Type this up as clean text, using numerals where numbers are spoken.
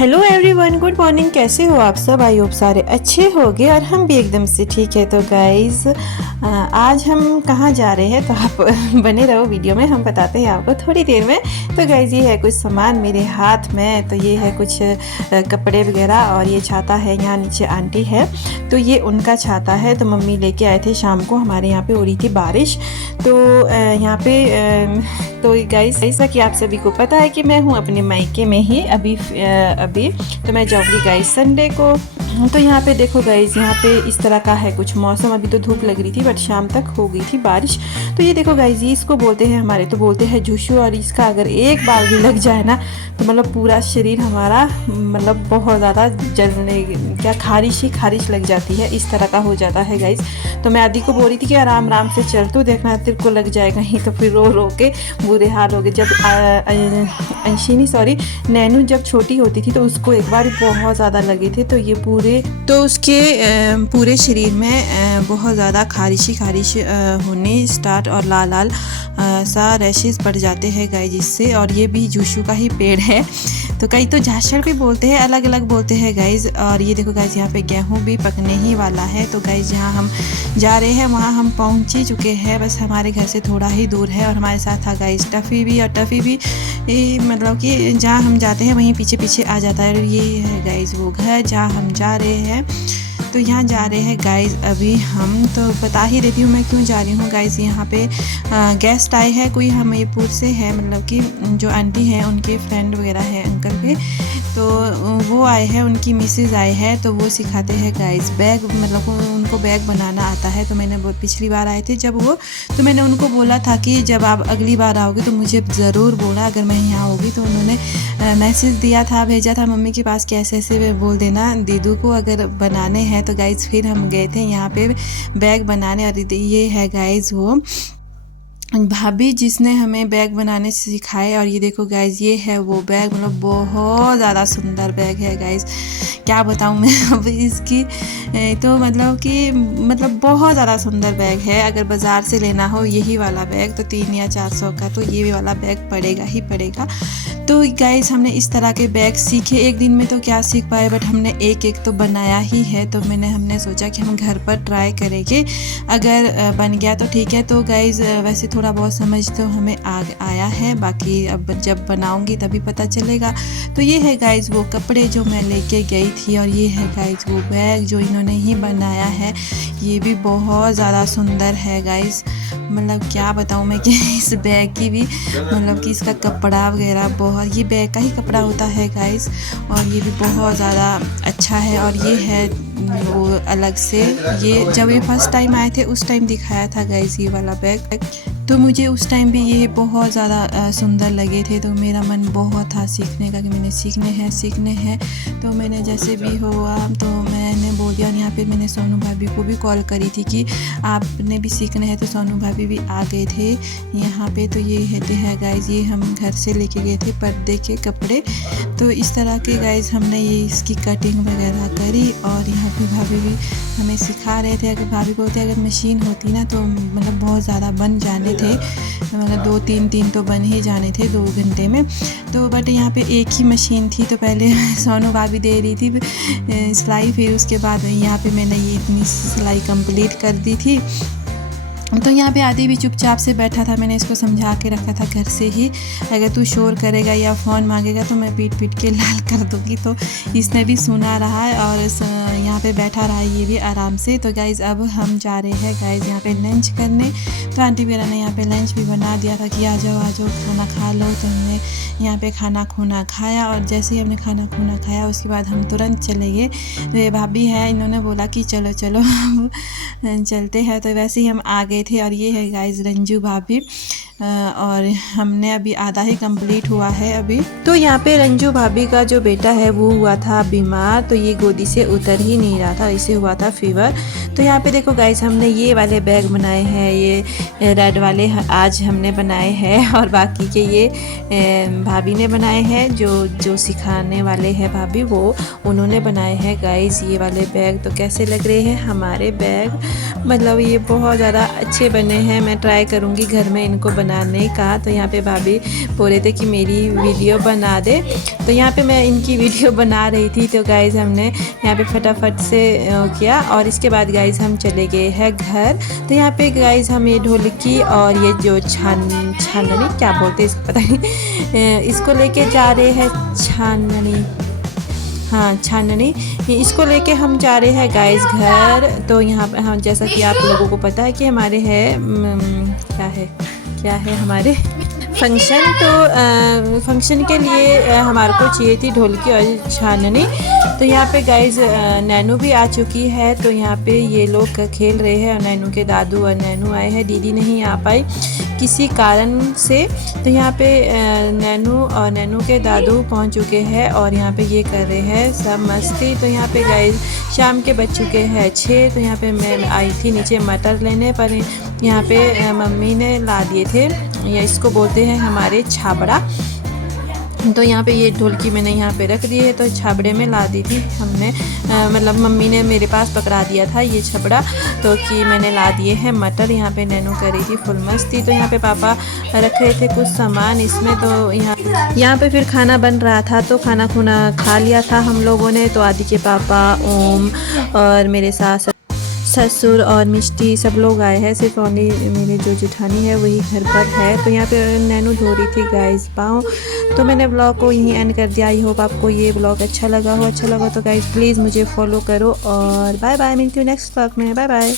Hello everyone, good morning. कैसे हो आप सब? आई होप सारे अच्छे होंगे और हम भी एकदम से ठीक है। तो गाइज़ आज हम कहाँ जा रहे हैं तो आप बने रहो वीडियो में, हम बताते हैं आपको थोड़ी देर में। तो गाइज़ ये है कुछ सामान मेरे हाथ में, तो ये है कुछ कपड़े वगैरह और ये छाता है। यहाँ नीचे आंटी है तो ये उनका छाता है, तो मम्मी लेके आए थे शाम को। हमारे यहाँ पे हो रही थी बारिश, तो यहाँ पे तो गाइस ऐसा कि आप सभी को पता है कि मैं हूँ अपने मायके में ही अभी तो मैं जाऊँगी गाइस संडे को। तो यहाँ पे देखो गाइस, यहाँ पे इस तरह का है कुछ मौसम। अभी तो धूप लग रही थी बट शाम तक हो गई थी बारिश। तो ये देखो गाइस, ये इसको बोलते हैं, हमारे तो बोलते हैं झुशु, और इसका अगर एक बार भी लग जाए ना तो मतलब पूरा शरीर हमारा मतलब बहुत ज़्यादा जलने, क्या खारिश ही खारिश लग जाती है, इस तरह का हो जाता है गाइस। तो मैं आदि को बोल रही थी कि आराम आराम से चल, तो देखना तेरे को लग जाएगा ही तो फिर रो रो के बुरे हाल हो गए। जब अंशिनी सॉरी नैनू जब छोटी होती थी तो उसको एक बार बहुत ज़्यादा लगे थे, तो ये तो उसके पूरे शरीर में बहुत ज़्यादा खारिश होने स्टार्ट और लाल लाल सा रैशेस पड़ जाते हैं गाइस जिससे। और ये भी झुशु का ही पेड़ है, तो कई तो झाशड़ भी बोलते हैं, अलग अलग बोलते हैं गाइस। और ये देखो गाइस, यहाँ पे गेहूँ भी पकने ही वाला है। तो गाइस जहाँ हम जा रहे हैं वहाँ हम पहुँच ही चुके हैं, बस हमारे घर से थोड़ा ही दूर है। और हमारे साथ था गाइस टफ़ी भी, और टफ़ी भी मतलब कि जहाँ हम जाते हैं वहीं पीछे पीछे आ जाता है। और ये है गाइस वो घर जहाँ हम जा रहे हैं। तो यहाँ जा रहे हैं गाइस अभी हम, तो बता ही देती हूँ मैं क्यों जा रही हूँ गाइस। यहाँ पे गेस्ट आए हैं, कोई हमीरपुर से है, मतलब कि जो आंटी हैं उनके फ्रेंड वगैरह है अंकल के, तो वो आए हैं, उनकी मिसेज आए हैं। तो वो सिखाते हैं गाइस बैग, मतलब उनको बैग बनाना आता है। तो मैंने बहुत पिछली बार आए थे जब वो, तो मैंने उनको बोला था कि जब आप अगली बार आओगे तो मुझे ज़रूर बोला अगर मैं यहाँ होगी। तो उन्होंने मैसेज दिया था, भेजा था मम्मी के पास कि ऐसे ऐसे बोल देना दीदू को अगर बनाने हैं। तो गाइस फिर हम गए थे यहाँ पे बैग बनाने, और ये है गाइस वो भाभी जिसने हमें बैग बनाने सिखाए। और ये देखो गाइस, ये है वो बैग, मतलब बहुत ज़्यादा सुंदर बैग है गाइस, क्या बताऊँ मैं अब इसकी। तो मतलब कि बहुत ज़्यादा सुंदर बैग है। अगर बाज़ार से लेना हो यही वाला बैग तो 300 या 400 का, तो ये वाला बैग पड़ेगा ही पड़ेगा। तो गाइस हमने इस तरह के बैग सीखे, एक दिन में तो क्या सीख पाए, बट हमने एक एक तो बनाया ही है। तो हमने सोचा कि हम घर पर ट्राई करेंगे, अगर बन गया तो ठीक है। तो गाइस वैसे थोड़ा बहुत समझ तो हमें आया है, बाकी अब जब बनाऊंगी तभी पता चलेगा। तो ये है गाइस वो कपड़े जो मैं लेके गई थी, और ये है गाइस वो बैग जो इन्होंने ही बनाया है। ये भी बहुत ज़्यादा सुंदर है गाइस, मतलब क्या बताऊँ मैं कि इस बैग की भी मतलब कि इसका कपड़ा वगैरह बहुत, ये बैग का ही कपड़ा होता है गाइस, और ये भी बहुत ज़्यादा अच्छा है। और ये है वो अलग से, ये जब ये फर्स्ट टाइम आए थे उस टाइम दिखाया था गाइस ये वाला बैग, तो मुझे उस टाइम भी ये बहुत ज़्यादा सुंदर लगे थे। तो मेरा मन बहुत था सीखने का कि मैंने सीखने हैं। तो मैंने जैसे भी हुआ तो मैंने बोल दिया। और यहाँ पे मैंने सोनू भाभी को भी कॉल करी थी कि आपने भी सीखना है, तो सोनू भाभी भी आ गए थे यहाँ पे। तो ये है गाइस, ये हम घर से लेके गए थे पर्दे के कपड़े। तो इस तरह के गाइस हमने ये इसकी कटिंग वगैरह करी, और यहाँ पे भाभी भी हमें सिखा रहे थे। अगर भाभी बोलते अगर मशीन होती ना तो मतलब बहुत ज़्यादा बन जाने थे, मतलब 2-3 तो बन ही जाने थे 2 घंटे में। तो बट यहाँ पे एक ही मशीन थी, तो पहले सोनू भाभी दे रही थी सिलाई, फिर उसके बाद यहाँ पे मैंने ये इतनी सिलाई कंप्लीट कर दी थी। तो यहाँ पे आदि भी चुपचाप से बैठा था, मैंने इसको समझा के रखा था घर से ही, अगर तू शोर करेगा या फ़ोन मांगेगा तो मैं पीट के लाल कर दूँगी। तो इसने भी सुना रहा है और यहाँ पे बैठा रहा है ये भी आराम से। तो गाइज़ अब हम जा रहे हैं गाइज़ यहाँ पे लंच करने। तो आंटी मेरा ने यहाँ पे लंच भी बना दिया था कि आ जाओ खाना खा लो। तो हमने यहाँ पे खाना खूना खाया, और जैसे ही हमने खाना खूना खाया उसके बाद हम तुरंत चले गए। तो ये भाभी है, इन्होंने बोला कि चलो चलते हैं, तो वैसे ही हम आ गए थे। और ये है गाइस रंजू भाभी, और हमने अभी आधा ही कंप्लीट हुआ है अभी। तो यहाँ पे रंजू भाभी का जो बेटा है वो हुआ था बीमार, तो ये गोदी से उतर ही नहीं रहा था, इसे हुआ था फीवर। तो यहाँ पे देखो गाइस, हमने ये वाले बैग बनाए हैं, ये रेड वाले आज हमने बनाए हैं, और बाकी के ये भाभी ने बनाए हैं, जो सिखाने वाले हैं भाभी, वो उन्होंने बनाए हैं गाइस ये वाले बैग। तो कैसे लग रहे हैं हमारे बैग, मतलब ये बहुत ज़्यादा अच्छे बने हैं। मैं ट्राई करूँगी घर में इनको बनाने का। तो यहाँ पे भाभी बोल रहे थे कि मेरी वीडियो बना दे, तो यहाँ पे मैं इनकी वीडियो बना रही थी। तो गाइज़ हमने यहाँ पे फटाफट से किया और इसके बाद गाइज़ हम चले गए हैं घर। तो यहाँ पे गाइज़ हम ये ढोलकी और ये जो छाननी क्या बोलते हैं इसको पता नहीं, इसको लेके जा रहे हैं। छाननी, हाँ छाननी, इसको लेके हम जा रहे हैं गाइस घर। तो यहाँ पे हम, जैसा कि आप लोगों को पता है कि हमारे है क्या है हमारे फंक्शन। तो फंक्शन के लिए हमारे को चाहिए थी ढोलकी और छाननी। तो यहाँ पे गाइज नैनू भी आ चुकी है। तो यहाँ पे ये लोग खेल रहे हैं और नैनू के दादू और नैनू आए हैं। दीदी नहीं आ पाई किसी कारण से। तो यहाँ पे नैनू और नैनू के दादू पहुँच चुके हैं और यहाँ पे ये कर रहे हैं सब मस्ती। तो यहाँ पे गाइज शाम के बज चुके हैं 6। तो यहाँ पे मैं आई थी नीचे मटर लेने, पर यहाँ पे मम्मी ने ला दिए थे, या इसको बोलते हैं हमारे छाबड़ा। तो यहाँ पे ये ढोलकी मैंने यहाँ पे रख दी है, तो छाबड़े में ला दी थी हमने, मतलब मम्मी ने मेरे पास पकड़ा दिया था ये छबड़ा। तो कि मैंने ला दिए हैं मटर। यहाँ पे नैनू कर रही थी फुल मस्ती। तो यहाँ पे पापा रख रहे थे कुछ सामान इसमें। तो यहाँ पे फिर खाना बन रहा था, तो खाना खुना खा लिया था हम लोगों ने। तो आदि के पापा, ओम और मेरे सास, ससुर और मिष्टी सब लोग आए हैं। सिर्फ ओनली मेरी जो जेठानी है वही घर पर है। तो यहाँ पे नैनू धो रही थी गाइस पाँव। तो मैंने ब्लॉग को यहीं एंड कर दिया। आई होप आपको ये ब्लॉग अच्छा लगा हो। अच्छा लगा तो गाइस प्लीज़ मुझे फॉलो करो और बाय बाय। मिलती हूँ नेक्स्ट ब्लॉग में। Bye bye.